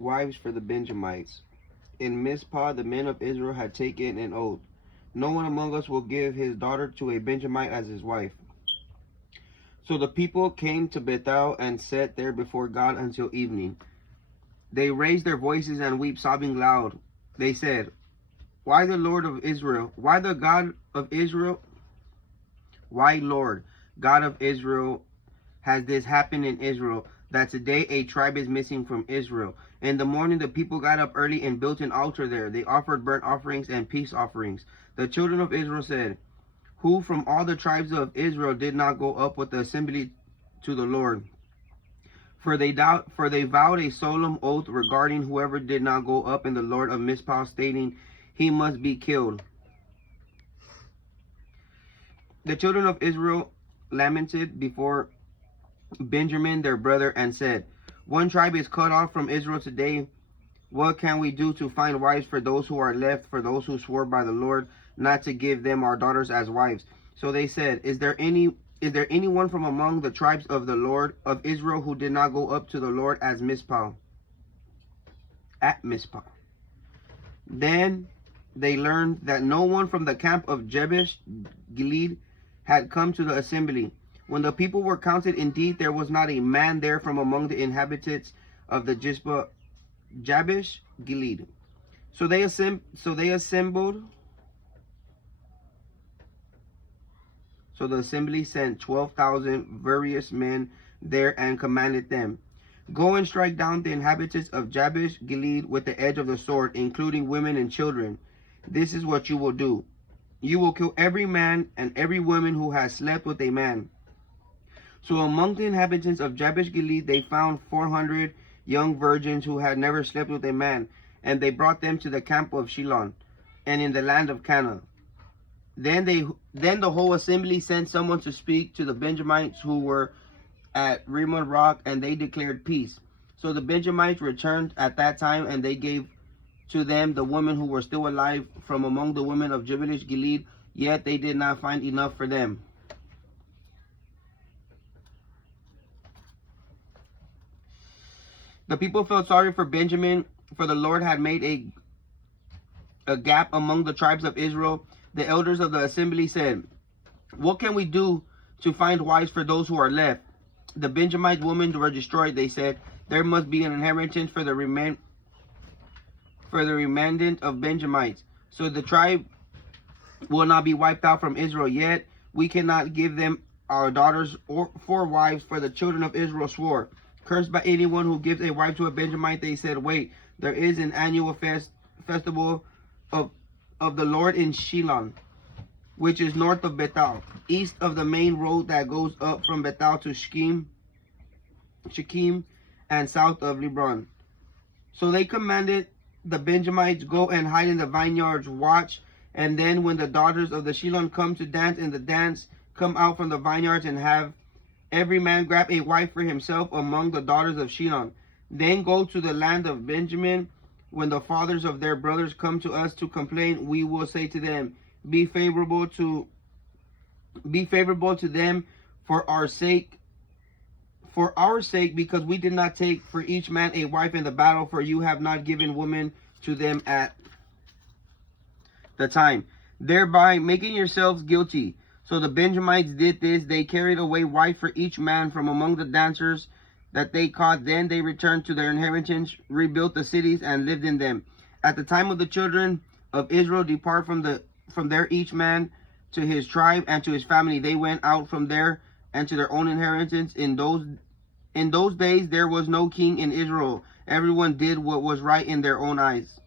wives for the Benjamites. In Mizpah, the men of Israel had taken an oath. No one among us will give his daughter to a Benjamite as his wife. So the people came to Bethel and sat there before God until evening. They raised their voices and wept, sobbing loud. They said, Why the Lord of Israel? Why the God of Israel? Why, Lord, God of Israel, has this happened in Israel, that today a tribe is missing from Israel? In the morning the people got up early and built an altar there. They offered burnt offerings and peace offerings. The children of Israel said, Who from all the tribes of Israel did not go up with the assembly to the Lord? For they vowed a solemn oath regarding whoever did not go up in the Lord of Mizpah, stating, He must be killed. The children of Israel lamented before Benjamin their brother and said, One tribe is cut off from Israel today. What can we do to find wives for those who are left, for those who swore by the Lord not to give them our daughters as wives? So they said, Is there anyone from among the tribes of the Lord of Israel who did not go up to the Lord at Mizpah? Then they learned that no one from the camp of Jabesh Gilead had come to the assembly. When the people were counted, indeed there was not a man there from among the inhabitants of the Jabesh Gilead. So they assembled. So the assembly sent 12,000 various men there and commanded them, Go and strike down the inhabitants of Jabesh Gilead with the edge of the sword, including women and children. This is what you will do. You will kill every man and every woman who has slept with a man. So among the inhabitants of Jabesh Gilead they found 400 young virgins who had never slept with a man, and they brought them to the camp of Shilon, and in the land of Canaan. Then the whole assembly sent someone to speak to the Benjamites who were at Rimmon Rock, and they declared peace. So the Benjamites returned at that time, and they gave to them the women who were still alive from among the women of Jabesh Gilead, yet they did not find enough for them. The people felt sorry for Benjamin, for the Lord had made a gap among the tribes of Israel. The elders of the assembly said, What can we do to find wives for those who are left? The Benjamite women were destroyed, they said. There must be an inheritance for the remnant of Benjamites. So the tribe will not be wiped out from Israel, yet we cannot give them our daughters or for wives, for the children of Israel swore. Cursed by anyone who gives a wife to a Benjamite, they said, Wait, there is an annual festival of the Lord in Shilon, which is north of Bethel, east of the main road that goes up from Bethel to Shechem, and south of Lebron. So they commanded the Benjamites, Go and hide in the vineyards, watch, and then when the daughters of the Shilon come to dance in the dance, come out from the vineyards and have every man grab a wife for himself among the daughters of Shilon. Then go to the land of Benjamin. When the fathers of their brothers come to us to complain, we will say to them, Be favorable to them for our sake, because we did not take for each man a wife in the battle, for you have not given women to them at the time, thereby making yourselves guilty. So the Benjamites did this. They carried away wife for each man from among the dancers that they caught. Then they returned to their inheritance, rebuilt the cities, and lived in them. At the time of the children of Israel depart from there, each man to his tribe and to his family, they went out from there and to their own inheritance. In those days there was no king in Israel. Everyone did what was right in their own eyes.